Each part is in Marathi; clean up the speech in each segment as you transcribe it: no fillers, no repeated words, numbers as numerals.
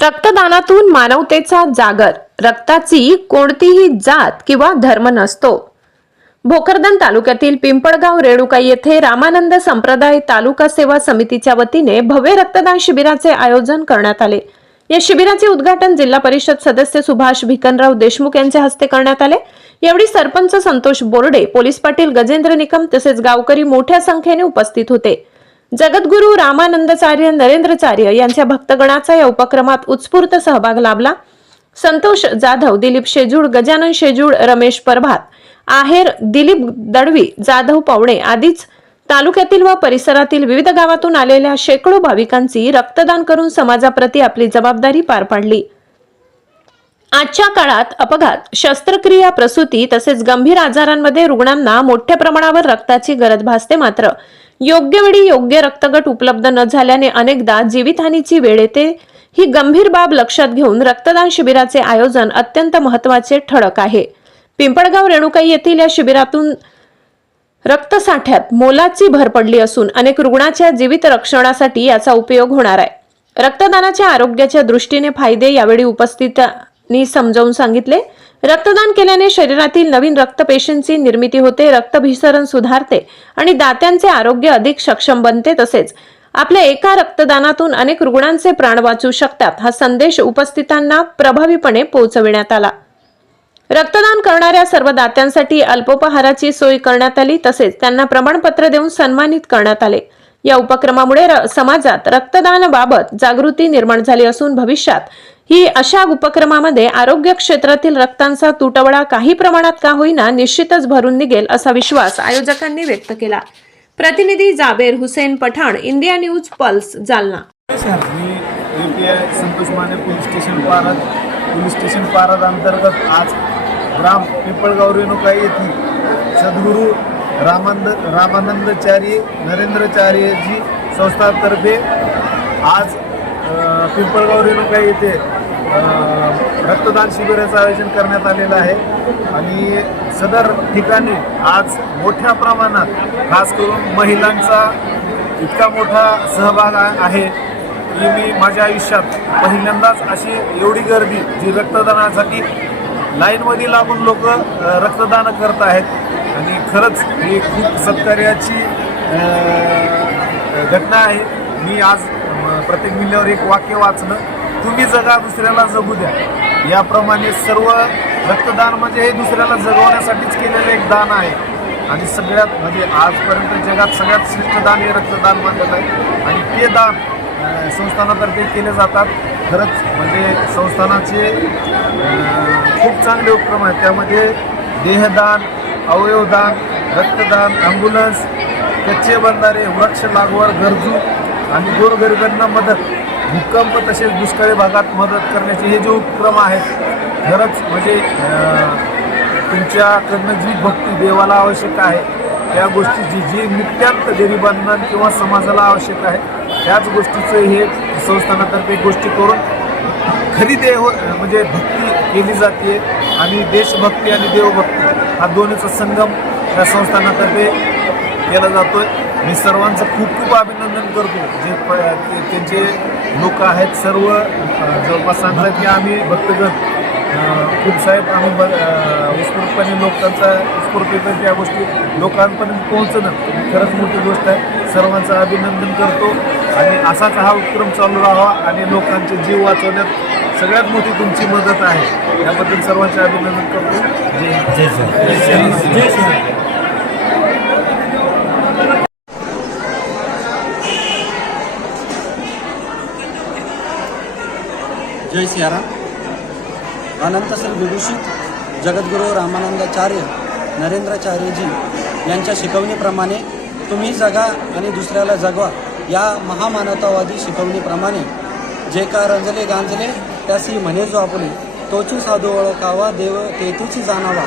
रक्तदानातून मानवतेचा जागर. रक्ताची कोणतीही जात किंवा धर्म नसतो. भोकरदन तालुक्यातील पिंपळगाव रेणुकाई येथे रामानंद संप्रदाय तालुका सेवा समितीच्या वतीने भव्य रक्तदान शिबिराचे आयोजन करण्यात आले. या शिबिराचे उद्घाटन जिल्हा परिषद सदस्य सुभाष भिकनराव देशमुख यांच्या हस्ते करण्यात आले. यावेळी सरपंच संतोष बोर्डे, पोलीस पाटील गजेंद्र निकम तसेच गावकरी मोठ्या संख्येने उपस्थित होते. जगद्गुरू रामानंदाचार्य नरेंद्रचार्य यांच्या भक्तगणाचा या उपक्रमात उत्स्फूर्त सहभाग लाभला. संतोष जाधव, दिलीप शेजूळ, गजानन शेजूळ, रमेश परभात, आहेर, दिलीप दळवी, जाधव पावणे आदीच तालुक्यातील व परिसरातील विविध गावातून आलेल्या शेकडो भाविकांची रक्तदान करून समाजाप्रती आपली जबाबदारी पार पाडली. आजच्या काळात अपघात, शस्त्रक्रिया, प्रसूती तसेच गंभीर आजारांमध्ये रुग्णांना मोठ्या प्रमाणावर रक्ताची गरज भासते. मात्र योग्य वेळी योग्य रक्तगट उपलब्ध न झाल्याने अनेकदा जीवितहानीची वेळ येते. ही गंभीर बाब लक्षात घेऊन रक्तदान शिबिराचे आयोजन अत्यंत महत्त्वाचे ठरक आहे. पिंपळगाव रेणुकाई येथील या शिबिरातून रक्तसाठ्यात मोलाची भर पडली असून अनेक रुग्णाच्या जीवित रक्षणासाठी याचा उपयोग होणार आहे. रक्तदानाच्या आरोग्याच्या दृष्टीने फायदे यावेळी उपस्थितांनी समजावून सांगितले. रक्तदान केल्याने शरीरातील नवीन रक्तपेशींची निर्मिती होते, रक्तभिसरण सुधारते आणि दात्यांचे आरोग्य अधिक सक्षम बनते. तसेच आपल्या एका रक्तदानातून अनेक रुग्णांचे प्राण वाचू शकतात. हा संदेश उपस्थितांना प्रभावीपणे पोहोचविण्यात आला. रक्तदान करणाऱ्या सर्व दात्यांसाठी अल्पोपहाराची सोय करण्यात आली. तसेच त्यांना प्रमाणपत्र देऊन सन्मानित करण्यात आले. या उपक्रमामुळे समाजात रक्तदानाबाबत जागृती निर्माण झाली असून भविष्यात ही अशा उपक्रमामध्ये आरोग्य क्षेत्रातील रक्तांचा तुटवडा काही प्रमाणात का होईना निश्चितच भरून निघेल असा विश्वास आयोजकांनी व्यक्त केला. प्रतिनिधी Jaber Hussain Pathan, India News Pulse, Jalna. मी UPI Santosh Mane police station Parad अंतर्गत आज ग्राम पिंपळगाव रेणुकाई येथील सद्गुरू रामानंदाचार्य नरेंद्रचार्यजी संस्थातर्फे आज पिंपळगाव रेणुकाई येथे रक्तदान शिबिराचं आयोजन करण्यात आलेलं आहे. आणि सदर ठिकाणी आज मोठ्या प्रमाणात खास करून महिलांचा इतका मोठा सहभाग आहे की मी माझ्या आयुष्यात पहिल्यांदाच अशी एवढी गर्दी जी रक्तदानासाठी लाईनमध्ये लागून लोक रक्तदान करत आहेत. आणि खरंच ही खूप सत्कार्याची घटना आहे. मी आज प्रत्येक मिल्यावर एक वाक्य वाचलं, तुम्ही जगा दुसऱ्याला जगू द्या. याप्रमाणे सर्व रक्तदान म्हणजे हे दुसऱ्याला जगवण्यासाठीच केलेलं एक दान आहे. आणि सगळ्यात म्हणजे आजपर्यंत जगात सगळ्यात श्रेष्ठ दान हे रक्तदान मानलेलं आहे. आणि ते दान संस्थानातर्फे केले जातात. खरंच म्हणजे संस्थानाचे खूप चांगले उपक्रम आहेत. त्यामध्ये देहदान, अवयवदान, रक्तदान, ॲम्ब्युलन्स, कच्चे बंधारे, वृक्ष लागवड, गरजू आणि गोरगरिबांना मदत, भूकंप तसेच दुष्काळी भागात मदत करण्याचे हे जे उपक्रम आहेत, खरंच म्हणजे तुमच्याकडनं जी भक्ती देवाला आवश्यक आहे त्या गोष्टीची जी नित्यांत गरिबांना किंवा समाजाला आवश्यक आहे त्याच गोष्टीचं हे संस्थानातर्फे गोष्टी करून खरी देव म्हणजे भक्ती केली जाते. आणि देशभक्ती आणि देवभक्ती हा दोन्हीचा संगम या संस्थानातर्फे केला जातोय. मी सर्वांचं खूप खूप अभिनंदन करतो. जे त्यांचे लोक आहेत सर्व जवळपास सांगतात की आम्ही भक्तगण खूप साहेब आम्ही उत्स्फूर्तपणे लोकांचा उत्स्फूर्त त्या गोष्टी लोकांपर्यंत पोहोचणं खरंच मोठी गोष्ट आहे. सर्वांचं अभिनंदन करतो आणि असाच हा उपक्रम चालू राहावा आणि लोकांचे जीव वाचवण्यात सगळ्यात मोठी तुमची मदत आहे. याबद्दल सर्वांचे अभिनंदन करतो. जय जय सियाराम. अनंत विभूषित जगद्गुरू रामानंदाचार्य नरेंद्रचार्यजी यांच्या शिकवणीप्रमाणे तुम्ही जगा आणि दुसऱ्याला जगवा या महामानवतावादी शिकवणीप्रमाणे जे का रंजले गांजले त्यासी म्हणे जो आपुले, तोची साधू ओळखावा देव तेथीची जाणावा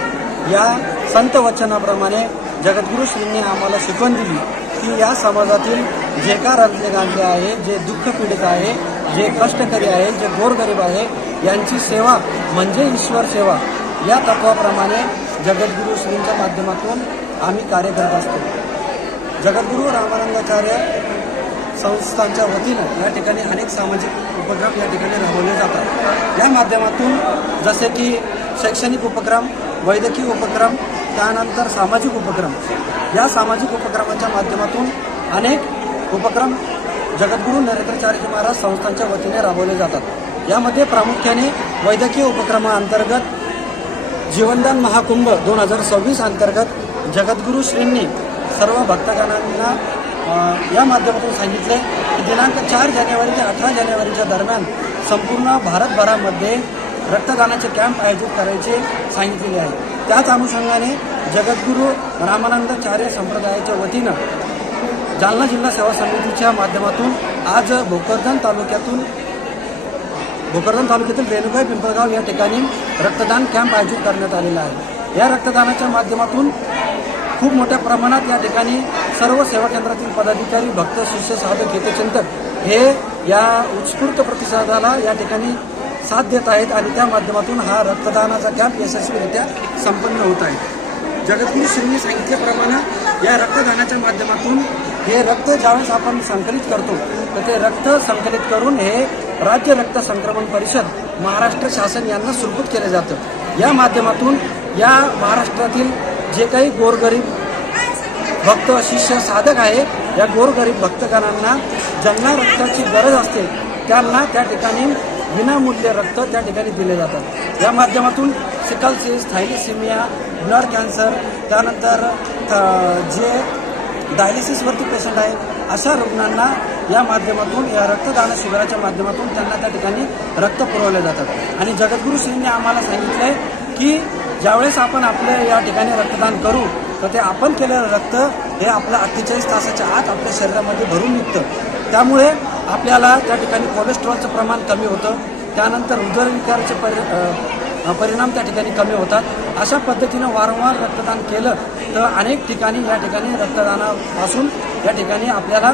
या संत वचनाप्रमाणे जगद्गुरू श्रींनी आम्हाला शिकवण दिली की या समाजातील जे का रंजले गांजले आहे, जे दुःख पीडित आहे, जे कष्टकरी आहे, जे गोरगरीब आहे यांची सेवा म्हणजे ईश्वर सेवा या तत्वाप्रमाणे जगद्गुरू श्रींच्या माध्यमातून आम्ही कार्य करत असतो. जगद्गुरू रामानंदाचार्य संस्थांच्या वतीनं या ठिकाणी अनेक सामाजिक उपक्रम या ठिकाणी राबवले जातात। या माध्यमातून जसे की शैक्षणिक उपक्रम, वैद्यकीय उपक्रम, त्यानंतर सामाजिक उपक्रम, या सामाजिक उपक्रमाच्या माध्यमातून अनेक उपक्रम जगद्गुरू नरेंद्राचार्यजी महाराज संस्थांच्या वतीने राबवले जातात। यामध्ये प्रामुख्याने वैद्यकीय उपक्रमाअंतर्गत जीवनदान महाकुंभ 2026 अंतर्गत जगद्गुरू श्रींनी सर्व भक्तगणांना या माध्यमातून सांगितले की दिनांक 4 जानेवारी ते 18 जानेवारीच्या दरम्यान संपूर्ण भारतभरामध्ये रक्तदानाचे कॅम्प आयोजित करायचे सांगितलेले आहे। त्याच अनुषंगाने जगद्गुरू रामानंदाचार्य संप्रदायाच्या वतीनं जालना जिल्हा सेवा समितीच्या माध्यमातून आज भोकरदन तालुक्यातील रेणुकाई पिंपळगाव या ठिकाणी रक्तदान कॅम्प आयोजित करण्यात आलेला आहे। या रक्तदानाच्या माध्यमातून खूप मोठ्या प्रमाणात या ठिकाणी सर्व सेवा केंद्रातील पदाधिकारी, भक्त, शिष्य, साधक, हितचिंतक हे या उत्स्फूर्त प्रतिसादाला या ठिकाणी साथ देत आहेत आणि त्या माध्यमातून हा रक्तदानाचा कॅम्प यशस्वीरित्या संपन्न होत आहे। जगद्गुरू श्रींनी सांगितल्याप्रमाणे या रक्तदानाच्या माध्यमातून हे रक्त ज्यावेळेस आपण संकलित करतो तर ते रक्त संकलित करून हे राज्य रक्त संक्रमण परिषद महाराष्ट्र शासन यांना सुपूर्द केलं जातं। या माध्यमातून या महाराष्ट्रातील जे काही गोरगरीब भक्त, शिष्य, साधक आहे या गोरगरीब भक्तगणांना ज्यांना रक्ताची गरज असते त्यांना त्या ठिकाणी विनामूल्य रक्त त्या ठिकाणी दिले जातात। या माध्यमातून sickle cells, thalassaemia, blood cancer, त्यानंतर जे डायलिसिसवरती पेशंट आहे अशा रुग्णांना या माध्यमातून या रक्तदान शिबिराच्या माध्यमातून त्यांना त्या ठिकाणी रक्त पुरवले जातात। आणि जगद्गुरू श्रींनी आम्हाला सांगितलं आहे की ज्यावेळेस आपण आपल्या या ठिकाणी रक्तदान करू तर ते आपण केलेलं रक्त हे आपल्या 48 तासाच्या आत आपल्या शरीरामध्ये भरून निघतं। त्यामुळे आपल्याला त्या ठिकाणी कोलेस्ट्रॉलचं प्रमाण कमी होतं, त्यानंतर हृदयविकाराचे परिणाम त्या ठिकाणी कमी होतात। अशा पद्धतीनं वारंवार रक्तदान केलं तर अनेक ठिकाणी या ठिकाणी रक्तदानापासून या ठिकाणी आपल्याला